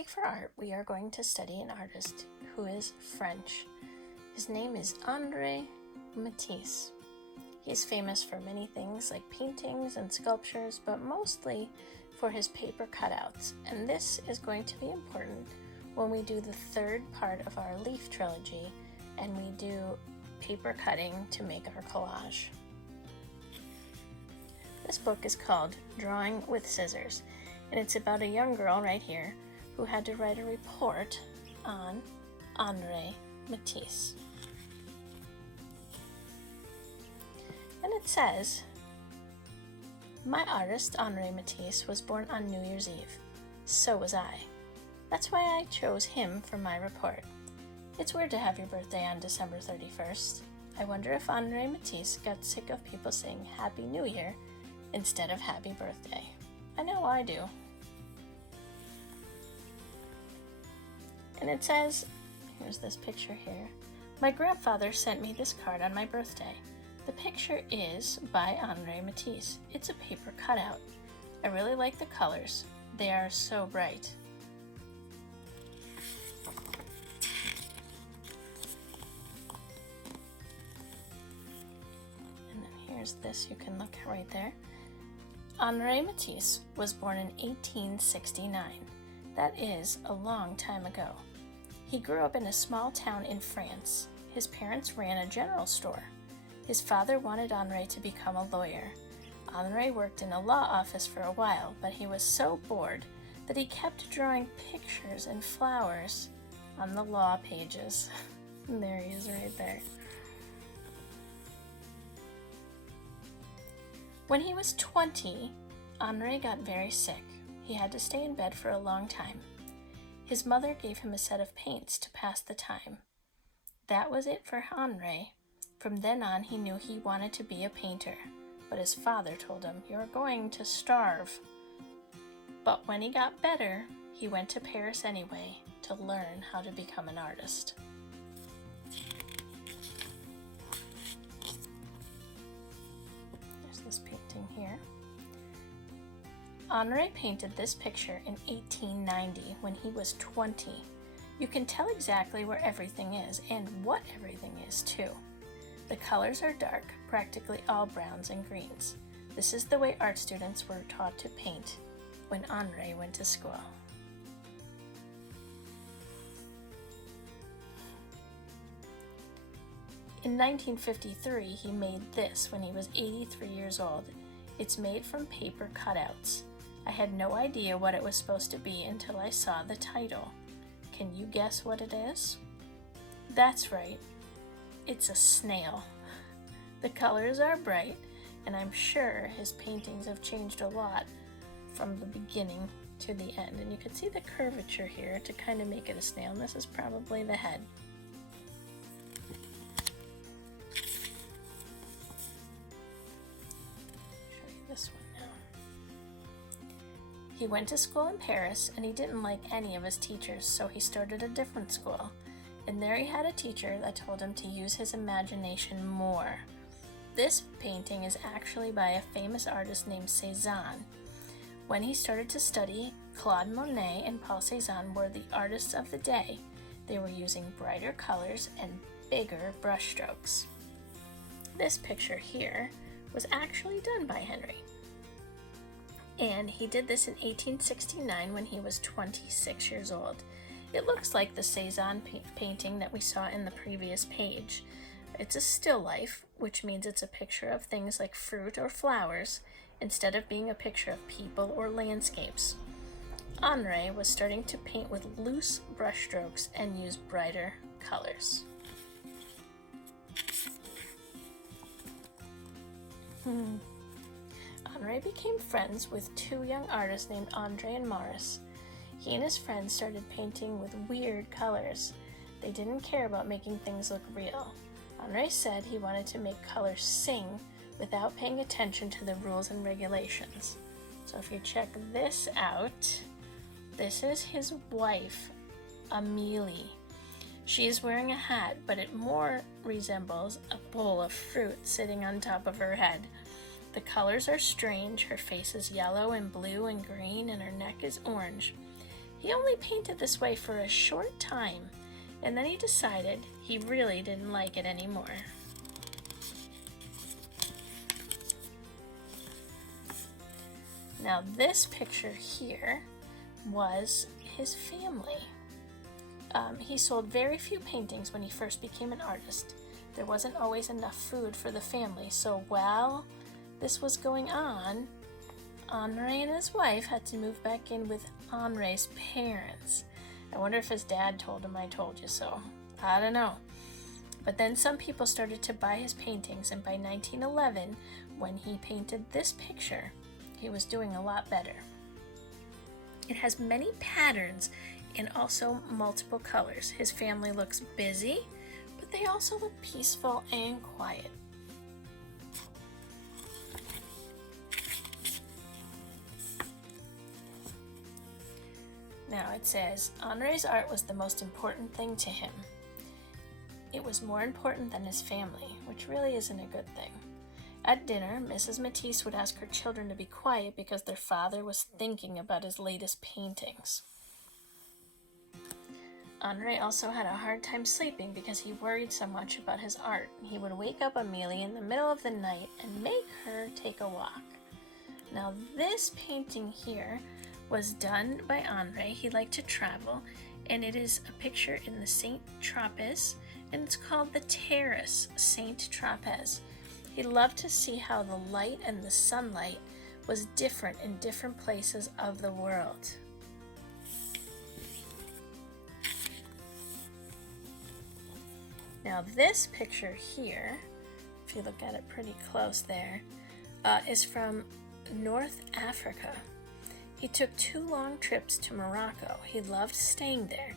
week for art, we are going to study an artist who is French. His name is Henri Matisse. He's famous for many things like paintings and sculptures, but mostly for his paper cutouts. And this is going to be important when we do the third part of our leaf trilogy and we do paper cutting to make our collage. This book is called Drawing with Scissors, and it's about a young girl right here who had to write a report on Henri Matisse. And it says, "My artist Henri Matisse was born on New Year's Eve. So was I. That's why I chose him for my report. It's weird to have your birthday on December 31st. I wonder if Henri Matisse got sick of people saying Happy New Year instead of Happy Birthday. I know I do." And it says, here's this picture here, "My grandfather sent me this card on my birthday. The picture is by Henri Matisse. It's a paper cutout. I really like the colors. They are so bright." And then here's this, you can look right there. Henri Matisse was born in 1869. That is a long time ago. He grew up in a small town in France. His parents ran a general store. His father wanted Henri to become a lawyer. Henri worked in a law office for a while, but he was so bored that he kept drawing pictures and flowers on the law pages. And there he is right there. When he was 20, Henri got very sick. He had to stay in bed for a long time. His mother gave him a set of paints to pass the time. That was it for Henri. From then on, he knew he wanted to be a painter, but his father told him, "You're going to starve." But when he got better, he went to Paris anyway to learn how to become an artist. There's this painting here. Henri painted this picture in 1890 when he was 20. You can tell exactly where everything is and what everything is too. The colors are dark, practically all browns and greens. This is the way art students were taught to paint when Henri went to school. In 1953, he made this when he was 83 years old. It's made from paper cutouts. I had no idea what it was supposed to be until I saw the title. Can you guess what it is? That's right, it's a snail. The colors are bright, and I'm sure his paintings have changed a lot from the beginning to the end. And you can see the curvature here to kind of make it a snail, and this is probably the head. Show you this one now. He went to school in Paris, and he didn't like any of his teachers, so he started a different school. And there he had a teacher that told him to use his imagination more. This painting is actually by a famous artist named Cézanne. When he started to study, Claude Monet and Paul Cézanne were the artists of the day. They were using brighter colors and bigger brushstrokes. This picture here was actually done by Henri. And he did this in 1869 when he was 26 years old. It looks like the Cézanne painting that we saw in the previous page. It's a still life, which means it's a picture of things like fruit or flowers, instead of being a picture of people or landscapes. Henri was starting to paint with loose brushstrokes and use brighter colors. Henri became friends with two young artists named Andre and Maurice. He and his friends started painting with weird colors. They didn't care about making things look real. Henri said he wanted to make colors sing without paying attention to the rules and regulations. So if you check this out, this is his wife, Amélie. She is wearing a hat, but it more resembles a bowl of fruit sitting on top of her head. The colors are strange. Her face is yellow and blue and green, and her neck is orange. He only painted this way for a short time, and then he decided he really didn't like it anymore. Now this picture here was his family. He sold very few paintings when he first became an artist. There wasn't always enough food for the family, so while this was going on, Henri and his wife had to move back in with Henri's parents. I wonder if his dad told him I told you so. I don't know. But then some people started to buy his paintings, and by 1911, when he painted this picture, he was doing a lot better. It has many patterns and also multiple colors. His family looks busy, but they also look peaceful and quiet. Now it says, Henri's art was the most important thing to him. It was more important than his family, which really isn't a good thing. At dinner, Mrs. Matisse would ask her children to be quiet because their father was thinking about his latest paintings. Henri also had a hard time sleeping because he worried so much about his art. He would wake up Amelie in the middle of the night and make her take a walk. Now this painting here was done by Henri. He liked to travel, and it is a picture in the Saint Tropez, and it's called the Terrace Saint Tropez. He loved to see how the light and the sunlight was different in different places of the world. Now this picture here, if you look at it pretty close there, is from North Africa. He took 2 long trips to Morocco. He loved staying there.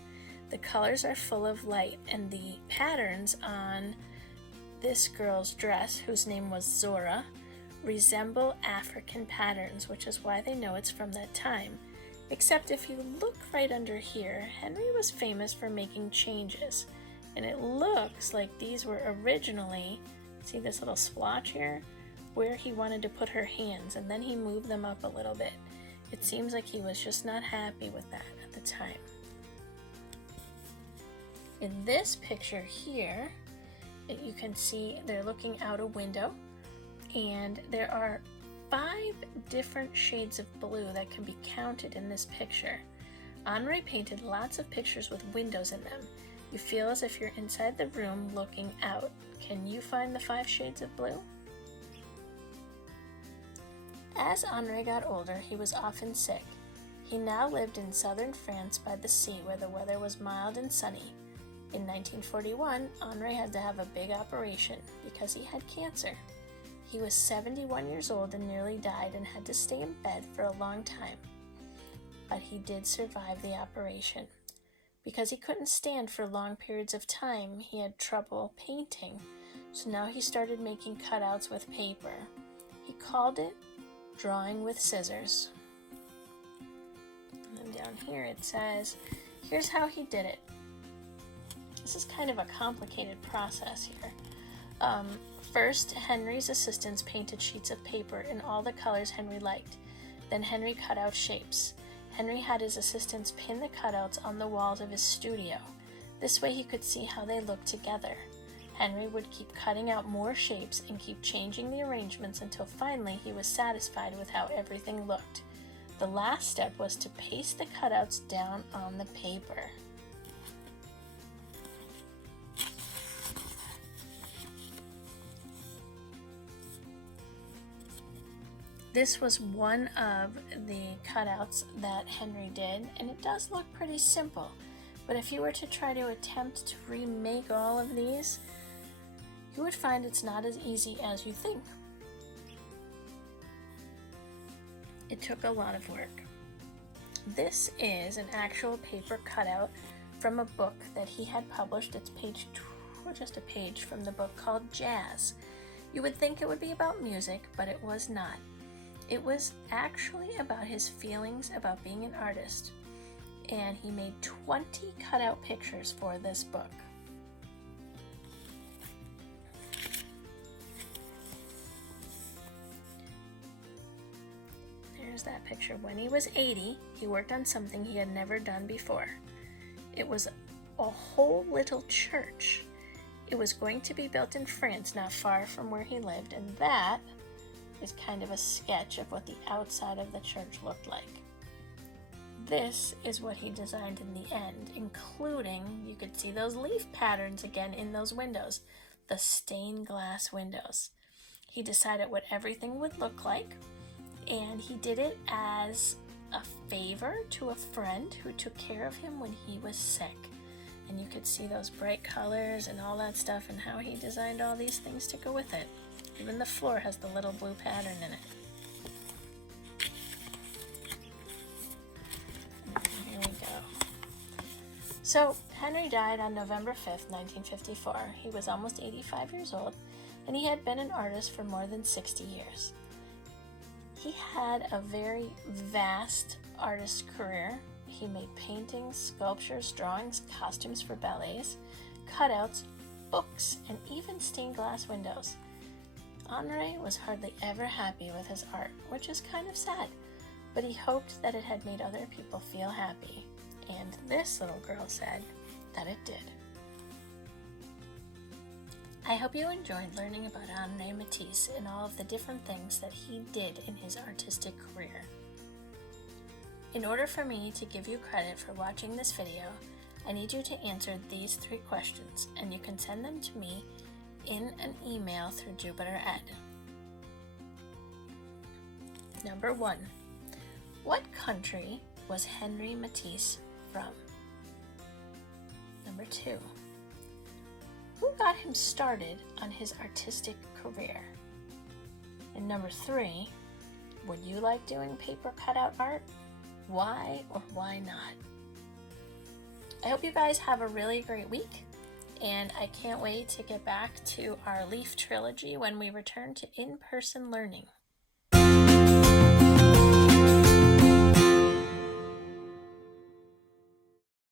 The colors are full of light, and the patterns on this girl's dress, whose name was Zora, resemble African patterns, which is why they know it's from that time. Except if you look right under here, Henri was famous for making changes, and it looks like these were originally, see this little splotch here, where he wanted to put her hands, and then he moved them up a little bit. It seems like he was just not happy with that at the time. In this picture here, you can see they're looking out a window, and there are 5 different shades of blue that can be counted in this picture. Henri painted lots of pictures with windows in them. You feel as if you're inside the room looking out. Can you find the 5 shades of blue? As Henri got older, he was often sick. He now lived in southern France by the sea, where the weather was mild and sunny. In 1941, Henri had to have a big operation because he had cancer. He was 71 years old and nearly died and had to stay in bed for a long time. But he did survive the operation. Because he couldn't stand for long periods of time, he had trouble painting. So now he started making cutouts with paper. He called it drawing with scissors. And then down here it says, here's how he did it. This is kind of a complicated process here. First, Henri's assistants painted sheets of in all the colors Henri liked. Then Henri cut out shapes. Henri had his assistants pin the cutouts on the walls of his studio. This way he could see how they looked together. Henri would keep cutting out more shapes and keep changing the arrangements until finally he was satisfied with how everything looked. The last step was to paste the cutouts down on the paper. This was one of the cutouts that Henri did, and it does look pretty simple. But if you were to try to attempt to remake all of these, you would find it's not as easy as you think. It took a lot of work. This is an actual paper cutout from a book that he had published. It's just a page from the book called Jazz. You would think it would be about music, but it was not. It was actually about his feelings about being an artist, and he made 20 cutout pictures for this book. There's that picture. When he was 80, he worked on something he had never done before. It was a whole little church. It was going to be built in France, not far from where he lived, and that is kind of a sketch of what the outside of the church looked like. This is what he designed in the end, including, you could see those leaf patterns again in those windows, the stained glass windows. He decided what everything would look like, and he did it as a favor to a friend who took care of him when he was sick. And you could see those bright colors and all that stuff and how he designed all these things to go with it. Even the floor has the little blue pattern in it. Here we go. So Henri died on November 5th, 1954. He was almost 85 years old, and he had been an artist for more than 60 years. He had a very vast artist career. He made paintings, sculptures, drawings, costumes for ballets, cutouts, books, and even stained glass windows. Henri was hardly ever happy with his art, which is kind of sad, but he hoped that it had made other people feel happy. And this little girl said that it did. I hope you enjoyed learning about Henri Matisse and all of the different things that he did in his artistic career. In order for me to give you credit for watching this video, I need you to answer these 3 questions, and you can send them to me in an email through Jupiter Ed. Number 1. What country was Henri Matisse from? Number 2. Who got him started on his artistic career? And number 3, would you like doing paper cutout art? Why or why not? I hope you guys have a really great week, and I can't wait to get back to our Leaf trilogy when we return to in-person learning.